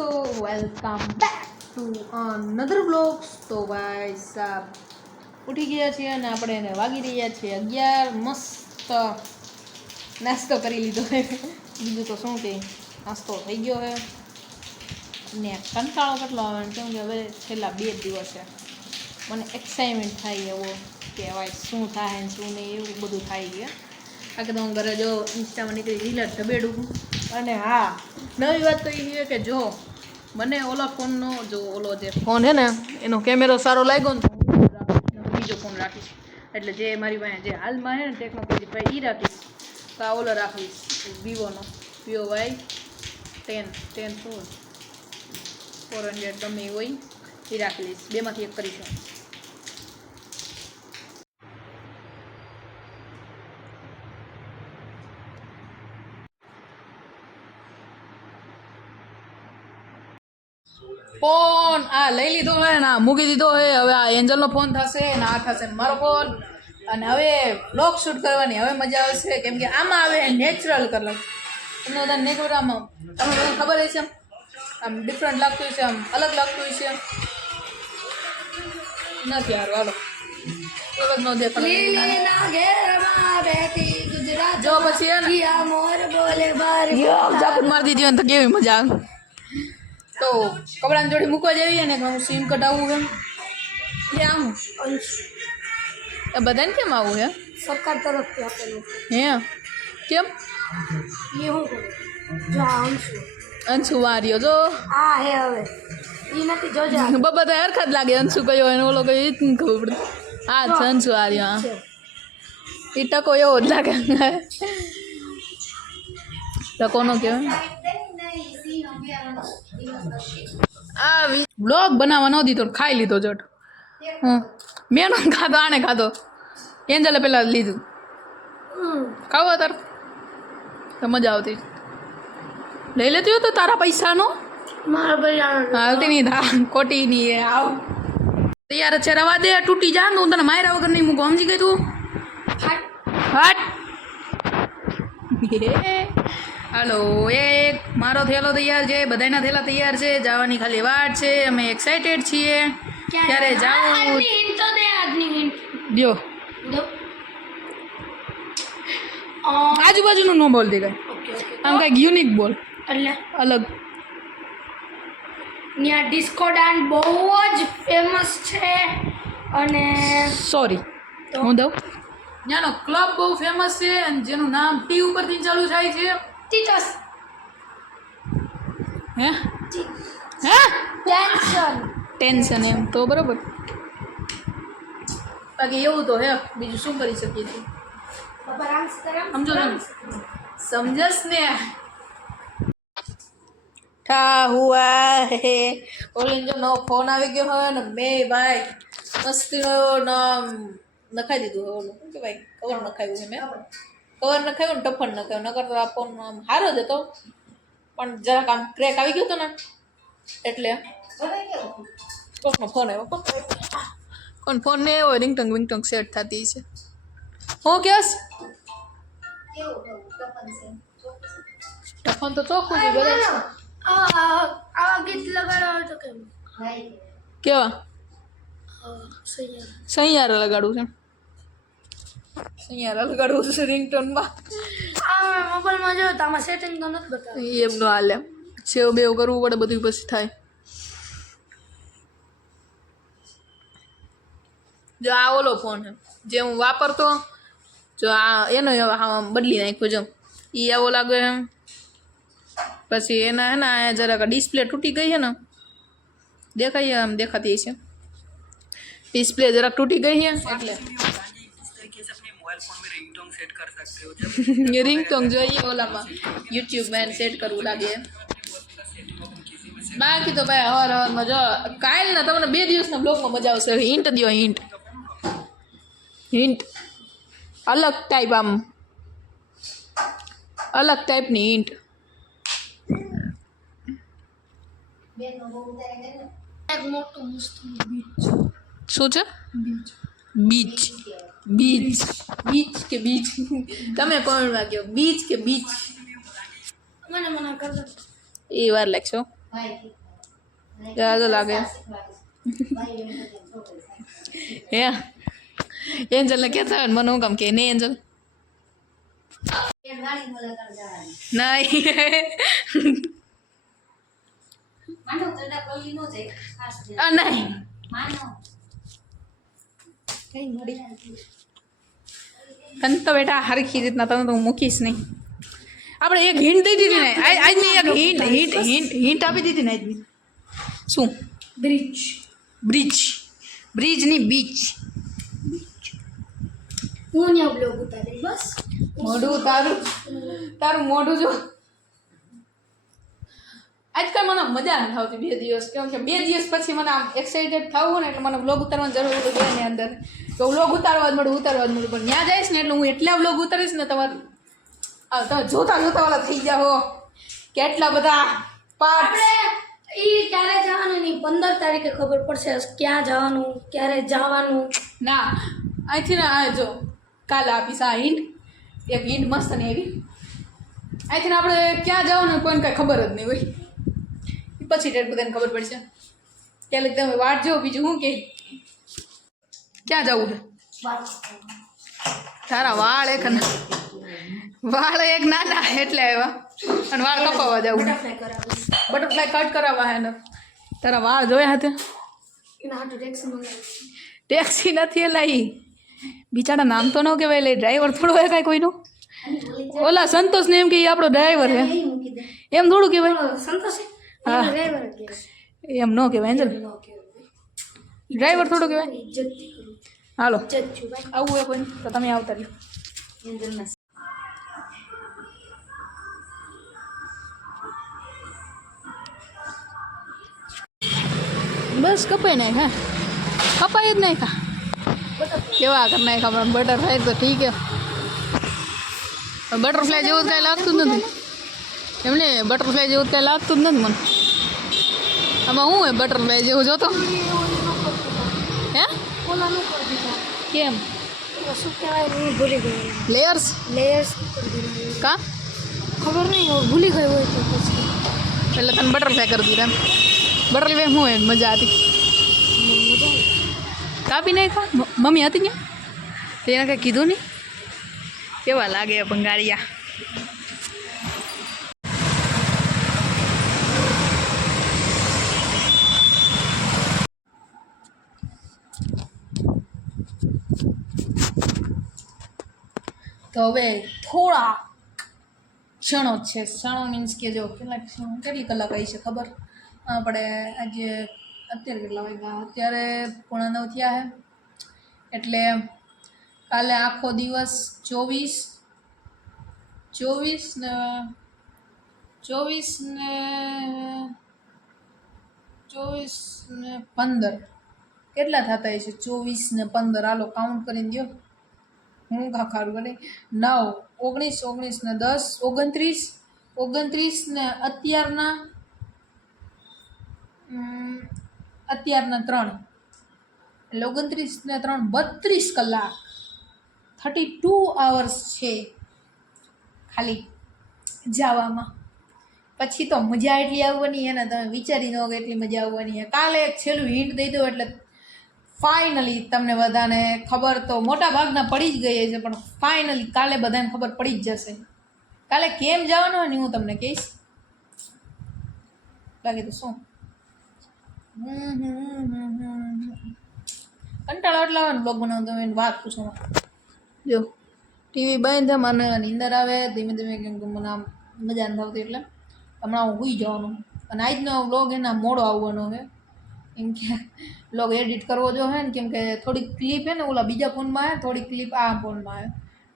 So welcome back to another blogs. तो भाई साहब ઉઠી ગયા છીએ અને આપણે એને વાગી રહ્યા છીએ 11। મસ્ત નાસ્તો કરી લીધો છે, બીજું તો શું કે નાસ્તો થઈ ગયો છે ને કંટાળો કેટલો આવે કેમ કે હવે છેલ્લા 2 દિવસ છે મને એક્સાઇટમેન્ટ થાય એવો કે ભાઈ શું થાય ને શું નહીં એવું બધું થાય છે। આ કે તો હું ઘરે જો ઇન્સ્ટામાં નીકળી રીલ ઢબેડું અને હા નવી વાત તો એ છે કે જો મને ઓલા ફોનનો જો ઓલો જે ફોન છે ને એનો કેમેરો સારો લાગ્યો ને તો બીજો ફોન રાખીશ, એટલે જે મારી પાસે જે હાલમાં છે ને ટેકનોલોજી ભાઈ એ રાખીશ, તો આ ઓલો રાખીશ વિવોનો VOY10 400 ગમે એ હોય એ રાખી લઈશ, બેમાંથી એક કરીશું। ફોન આ લઈ લીધો હે ને મૂકી દીધો હે, હવે આ એન્જલનો ફોન થશે ને આ થશે મારો ફોન, અને હવે બ્લોગ શૂટ કરવાની હવે મજા આવશે કેમ કે આમાં આવે નેચરલ કલર, તમને બધા નેચરલ આમાં તમને બધાને ખબર છે આમ ડિફરન્ટ લાગતું છે, આમ અલગ લાગતું છે નથી યાર હાલો એ બધું દેખાડો જો પછી જાપુટ મારી દીધી હોય તો કેવી મજા આવે। તો કપડાની જોડી મૂકવા જેવી ને હું સીમ કઢાવવું એમ એ આમ એ બધાને કેમ આવું હે સરકાર તરફથી આપેલું હે કેમ એ હું જો અંશુ વાર્યો જો હા હે હવે એ નથી જોજા બાબા તો હરખા જ લાગે અંશુ કયો અને ઓલો કયો એ જ નહીં ખબર પડે હા છે અંશુ વાર્યો હા એ ટકો એવો જ લાગે ટકોનો કહેવાય આ બ્લોગ બનાવવા ન દીધો ખાઈ લીધો જટ મેં ન ખાધો આને ખાધો એન્જલે પેલા લીધું ખાવો તાર તો મજા આવતી લઈ લેતી હોય તો તારા પૈસાનો મારા ભાઈ હાલતી નહીં થા ખોટી નહીં આવ તૈયાર છે રવા દે તૂટી જા હું તને માર્યા વગર નહીં મૂકું સમજી ગઈ તું હટ હાલો એક મારો થેલો તૈયાર છે, બધાના થેલા તૈયાર છે, જવાની ખાલી વાટ છે, અમે એક્સાઇટેડ છીએ ક્યારે જાવું દો આજુબાજુનું ન બોલ દે કઈ આમ કંઈક યુનિક બોલ એટલે અલગ ત્યાં ડિસ્કો ડાન્સ બહુ જ ફેમસ છે અને સોરી હું દઉં ત્યાંનો ક્લબ બહુ ફેમસ છે અને જેનું નામ ટી ઉપરથી ચાલુ થાય છે ટીચર્સ હે ટેન્શન એમ તો બરાબર, બાકી એવું તો હે બીજું શું કરી શકીએ છીએ સમજો ને સમજસ ને ઠા હુઆ હે ઓલી જો નવો ફોન આવી ગયો હોય ને બે ભાઈ મસ્તીનો નામ નખાઈ દીધું હોય ઓલું કે ભાઈ કવર નખાવ્યું છે મેં કવર નખાવ્યું ને ટફન નખાવ્યું નકર તો આ ફોન આમ સારો જ હતો પણ જરાક આમ ક્રેક આવી ગયો હતો ને એટલે કોકનો ફોન આવ્યો કોણ ફોન ને એવો રિંગટંગ વિંગટંગ સેટ થતી છે હું કેસ ટફન તો ચોખ્ખું છે બધા આ ગીત લગાડવા તો કેમ કેવા સૈયારા લગાડવું છે સૈયારા લગાડવું છે રિંગટોનમાં આ મોબાઈલમાં જો તો આમાં સેટિંગ તો નથી બતાવતું એમ નો હાલે સેવ બેવ કરવું પડે બધું પછી થાય। જો આ ઓલો ફોન છે જે હું વાપરતો જો આ એનો બદલી નાખ્યો જો એ આવો લાગે એમ પછી એના હે ને આ જરાક ડિસ્પ્લે તૂટી ગઈ છે ને દેખાય આમ દેખાતી છે ડિસ્પ્લે જરાક टूटी गई है એટલે रिंगटोन જોઈએ ઓલામાં YouTube માં સેટ કરવું લાગે બાકી તો ભાઈ હર મજા કાલના તમને 2 દિવસના બ્લોગમાં મજા આવશે। હિન્ટ દયો હિન્ટ અલગ ટાઈપ આમ અલગ ટાઈપની હિન્ટ એક મોટું મસ્ત શું છે બીચ બીચ બીચ કે બીચ તમે કોણ વાગ્યો બીચ કે બીચ મને કરતો એ વાર લાગશો તો લાગે હે એન્જલ ને કેતા હોય ને મને હું કામ કે નહીં એન્જલ નહીં નહીં તને તો બેટા હરખી રીતના તને તો હું મૂકીશ નહીં આપણે એક હિન્ટ દઈ દીધી ને આજની એક હિન્ટ હિન્ટ હિન્ટ હિન્ટ આપી દીધી ને આજની શું બ્રિજ બ્રિજ બ્રિજની બીચ હું અહીંયા બ્લોગ ઉતારી બસ મોઢું તારું મોઢું જો આજકાલ મને મજા નથી આવતી 2 દિવસ કેમ કે 2 દિવસ પછી મને આમ એક્સાઇટેડ થવું ને એટલે મને વ્લોગ ઉતારવાની જરૂર પડે એની અંદર તો વ્લોગ ઉતારવા જ મળે પણ ત્યાં જઈશ ને એટલે હું એટલા વ્લોગ ઉતારીશ ને તમે જોતા વાળા થઈ જાઓ કેટલા બધા પાર્ટ ઈ ક્યારે જવાનું ની 15 તારીખે ખબર પડશે ક્યાં જવાનું ક્યારે જવાનું ના અહીંથી ને આ જો કાલે આપીશ આ હિન્ટ એક હિન્ટ મસ્ત ને એવી અહીંથી આપણે ક્યાં જવાનું કોઈને કાંઈ ખબર જ નહીં હોય પછી ડેટ બધાને ખબર પડશે ત્યાં લગી તમે વાટ જો બીજું શું કે ક્યાં જવું છે તારા વાળ એક નાના એટલે આવ્યા અને વાળ કપાવવા જવું બટરફ્લાય કટ કરાવવા હે ને તારા વાળ જોયા હતા ટેક્સી નથી એલા ઈ બિચારા નામ તો ન કહેવાય એટલે ડ્રાઈવર થોડો હોય કાંઈ કોઈનો ઓલા સંતોષને એમ કે ઈ આપણો ડ્રાઈવર હે એમ થોડું કહેવાય હા એમ ન કહેવાય એન્જલ ડ્રાઈવર થોડું કહેવાય હાલો આવું હોય કોઈ તો તમે આવતા રહ્યો બસ કપાઈ નાખ હા કપાઈ જ નાખા કેવા કરી નાખા બટરફ્લાય તો ઠીક હે બટરફ્લાય જેવું કાંઈ લાગતું જ નથી એમને બટરફ્લાય જેવું કાંઈ લાગતું જ નથી મને આમાં શું હોય બટરફ્લાય જેવું જોતો હે કેમ શું કહેવાય હું ભૂલી ગયો લેયર્સ કા ખબર નહીં ભૂલી ગયો હોય તો પછી એટલે તને બટરફ્લાય કરી દીધા એમ બટરફ્લાય શું હોય મજા હતી કાપી નાખા મમ્મી હતી ને એને કંઈ કીધું નહીં કેવા લાગે ભંગારિયા તો હવે થોડા ક્ષણો જ છે ક્ષણો મીન્સ કે જો કેટલી કલાક આવી છે ખબર આપણે આજે અત્યારે કેટલા વાગ્યા અત્યારે 8:45 થયા છે એટલે કાલે આખો દિવસ 24 ને 15 કેટલા થતા હશે 24 ને 15 હાલો કાઉન્ટ કરીને દો હું ખાખરું કરી 9 19 ને 10 29 ને અત્યારના 3 એટલે 29 ને 3 32 કલાક 32 hours છે ખાલી જવામાં પછી તો મજા એટલી આવવાની છે ને તમે વિચારી ન કે એટલી મજા આવવાની છે કાલે એક છેલ્લું હિન્ટ દઈ દો એટલે ફાઇનલી તમને બધાને ખબર તો મોટા ભાગના પડી જ ગઈ છે પણ ફાઇનલી કાલે બધાને ખબર પડી જ જશે કાલે કેમ જવાનું હોય ને હું તમને કહીશ લાગે તો શું કંટાળો એટલા આવે ને બ્લોગ બનાવતો એને વાત પૂછો જો ટીવી બંધ મને નીંદર આવે ધીમે ધીમે કેમ કે મને આમ મજા નથી આવતી એટલે હમણાં હું સૂઈ જવાનું અને આજનો બ્લોગ એના મોડો આવવાનો છે કેમ કે બ્લોગ એડિટ કરવો જો હે ને કેમ કે થોડીક ક્લિપ હે ને ઓલા બીજા ફોનમાં આવે થોડીક ક્લિપ આ ફોનમાં આવે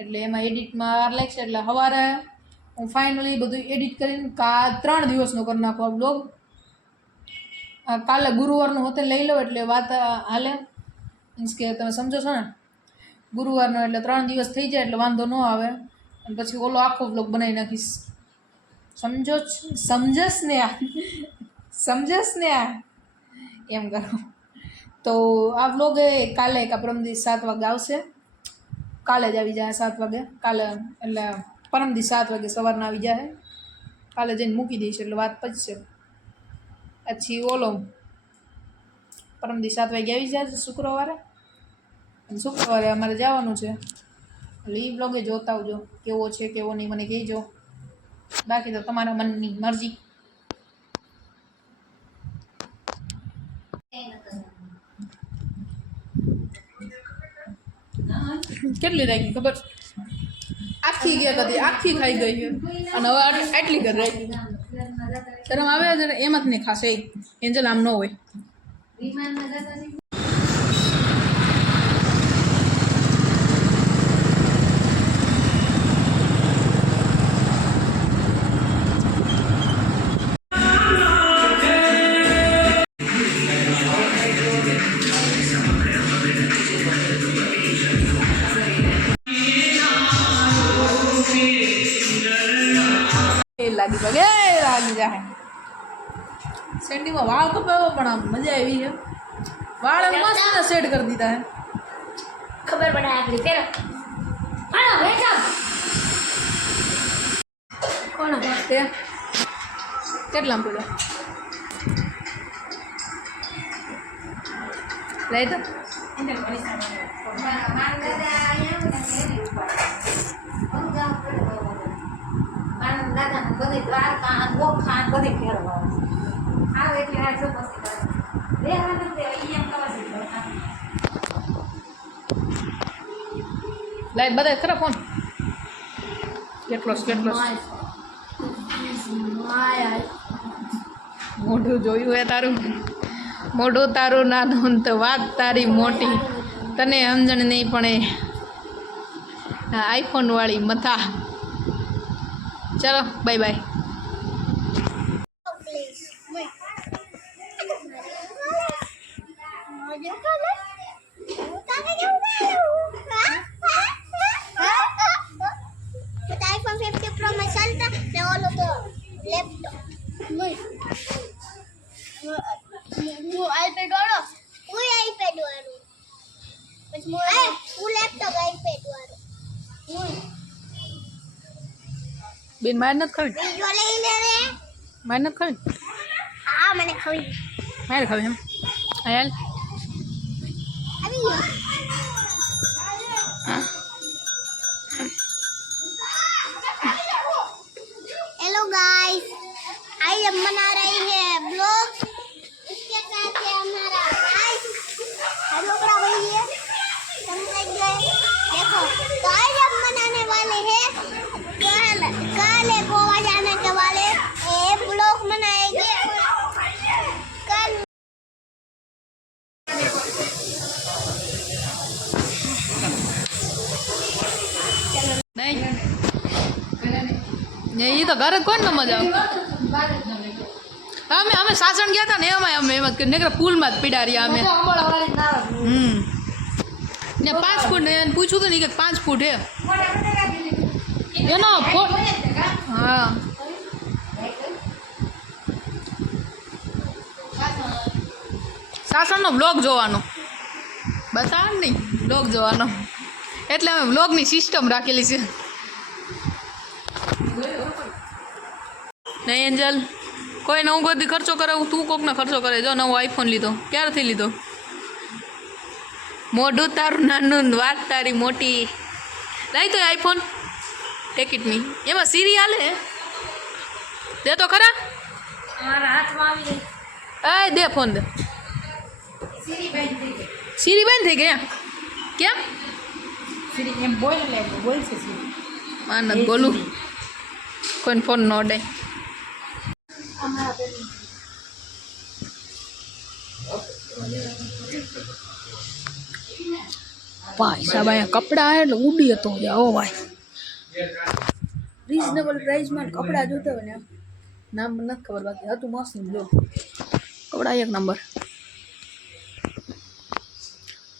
એટલે એમાં એડિટમાં વાર લાગશે એટલે સવારે હું ફાઇનલી બધું એડિટ કરીને 3 દિવસનો કરી નાખો આ બ્લોગ કાલે ગુરુવારનું હોતે લઈ લો એટલે વાત હાલે મીન્સ કે તમે સમજો છો ને ગુરુવારનો એટલે 3 દિવસ થઈ જાય એટલે વાંધો ન આવે અને પછી ઓલો આખો બ્લોગ બનાવી નાખીશ સમજસ ને આ એમ કરો તો આ બ્લોગ એ કાલે કા પરમદી 7 વાગે આવશે કાલે જ આવી જાય 7 વાગે કાલે એટલે પરમદી 7 વાગે સવારના આવી જાય કાલે જઈને મૂકી દઈશ એટલે વાત પચશે પછી ઓલો પરમદી 7 વાગે આવી જાય શુક્રવારે, અને શુક્રવારે અમારે જવાનું છે. એટલે એ બ્લોગે જોતા આવજો, કેવો છે કેવો નહીં મને કહેજો. બાકી તો તમારા મનની મરજી. કેટલી રાખી ખબર? આખી ગયા કદી આખી ખાઈ ગઈ છે, અને હવે આટલી ઘર રાખી. શરમ આવે છે એમ જ નહીં ખાશે. એન્જલ આમ ન હોય. લાગી જાય. સેન્ડીમાં વાળ કપાવ્યો પણ આમ મજા આવી છે. વાળ મસ્ત સેટ કરી દીધા હે. ખબર પડે આગળ તેરા આના વેચા કોણ તે કેટલા પડ્યો લઈ તો લાઈટ બધા ખરા ફોન કેટલો મોઢું જોયું હે તારું? મોઢું તારું નાનું તો વાત તારી મોટી, તને સમજણ નહીં પણ એ આઈફોન વાળી મથા. ચલો બાય બાય. iPhone 50 Pro में चलता ने वालो तो लैपटॉप वो iPad वालो वो iPad वालो बस वो लैपटॉप iPad वालो બેન માર નથી ખાવી? બીજો લઈ લે રે. માર નથી ખાવી? હા મને ખાવી. મારે ખાવી એમ? હાલ આવી ગયો. हेलो गाइस, आज हम बना रहे हैं ब्लॉग. इसके साथ है हमारा भाई. हेलो बड़ा भाई है, समझ गए? देखो तो आज हम बनाने वाले हैं कल गोवा जाने के वाले ब्लॉग बनाएंगे कल. નહીં એ તો ઘરે કોણ ન મજા આવે. અમે સાસણ ગયા હતા ને એમાં એમ જ નીકળે પુલમાં જ પીડા રહ્યા અમે. ને 5 ફૂટ એને પૂછ્યું હતું ને કે 5 ફૂટ હે એનો ફોટ. હા સાસણનો બ્લોગ જોવાનો, બતાવ નહીં બ્લોગ જોવાનો, એટલે અમે બ્લોગની સિસ્ટમ રાખેલી છે. નહીં એન્જલ, કોઈ નવું ગોદી ખર્ચો કરે તું કોકને ખર્ચો કરે. જો નવો આઈફોન લીધો, ક્યારથી લીધો? મોઢું તારું નાનું વાત તારી મોટી. લઈ તો આઈફોન ટેકિટ મી એમાં સીરી હાલે દે તો ખરા. મારા હાથમાં આવી ગઈ. એ દે ફોન દે. સીરી બંધ થઈ ગયા કેમ? સીરી એમ બોલ લે બોલશે સીરી. માં નથી બોલું, કોઈને ફોન ન અડે. ભાઈ સાહેબ અહીંયા કપડાં એટલે ઉડી હતો ઓ ભાઈ. રિઝનેબલ પ્રાઇસમાં કપડાં જોતા હોય ને નામ મને નથી ખબર, બાકી હતું મસ્ત. જો કપડાં એક નંબર.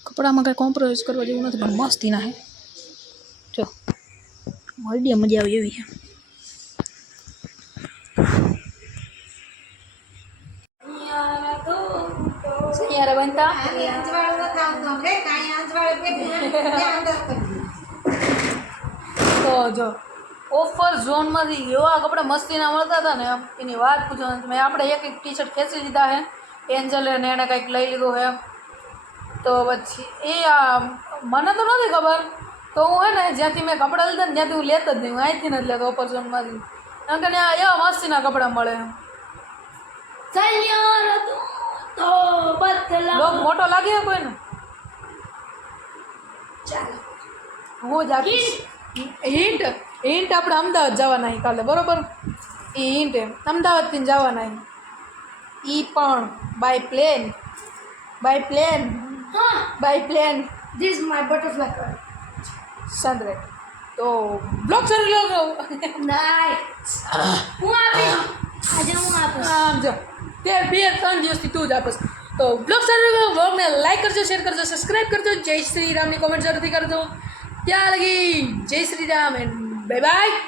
કપડામાં કાંઈ કોમ્પ્રોમાઇઝ કરવા જેવું નથી પણ મસ્તી ના હે. જો મળી મજા આવે એવી છે. યાર બનતા તો જો ઓફર ઝોનમાંથી એવા કપડાં મસ્તીના મળતા હતા ને એની વાત પૂછો મેં આપણે એક ટી શર્ટ ખેંચી લીધા છે એન્જલે ને એણે કંઈક લઈ લીધું છે તો પછી એ મને તો નથી ખબર તો હું હે ને જ્યાંથી મેં કપડાં લીધા ને ત્યાંથી હું લેતો જ નહીં હું અહીંથી નથી લેતો ઓફર ઝોનમાંથી કારણ કે ત્યાં એવા મસ્તીના કપડાં મળે તૈયાર હતો તો બદલા લોક મોટો લાગે છે કોઈને ચાલો હું જ આપીશ હિન્ટ હિન્ટ આપણે અમદાવાદ જવાના અહીં કાલે બરોબર એ હિન્ટ અમદાવાદથી જવાના અહીં એ પણ બાય પ્લેન હા by plane this my butterfly colour સંદરે તો બ્લોક સરી લો નાઇસ હું આપીશ આજે હું આપીશ આમ જો તે 2-3 દિવસથી તું જ આપસ તો બ્લોગ સરી લો બ્લોગને લાઈક કરજો શેર કરજો સબસ્ક્રાઈબ કરજો જય શ્રી રામની કોમેન્ટ જરૂરથી કરજો ત્યાં લગી જય Shri Ram and bye bye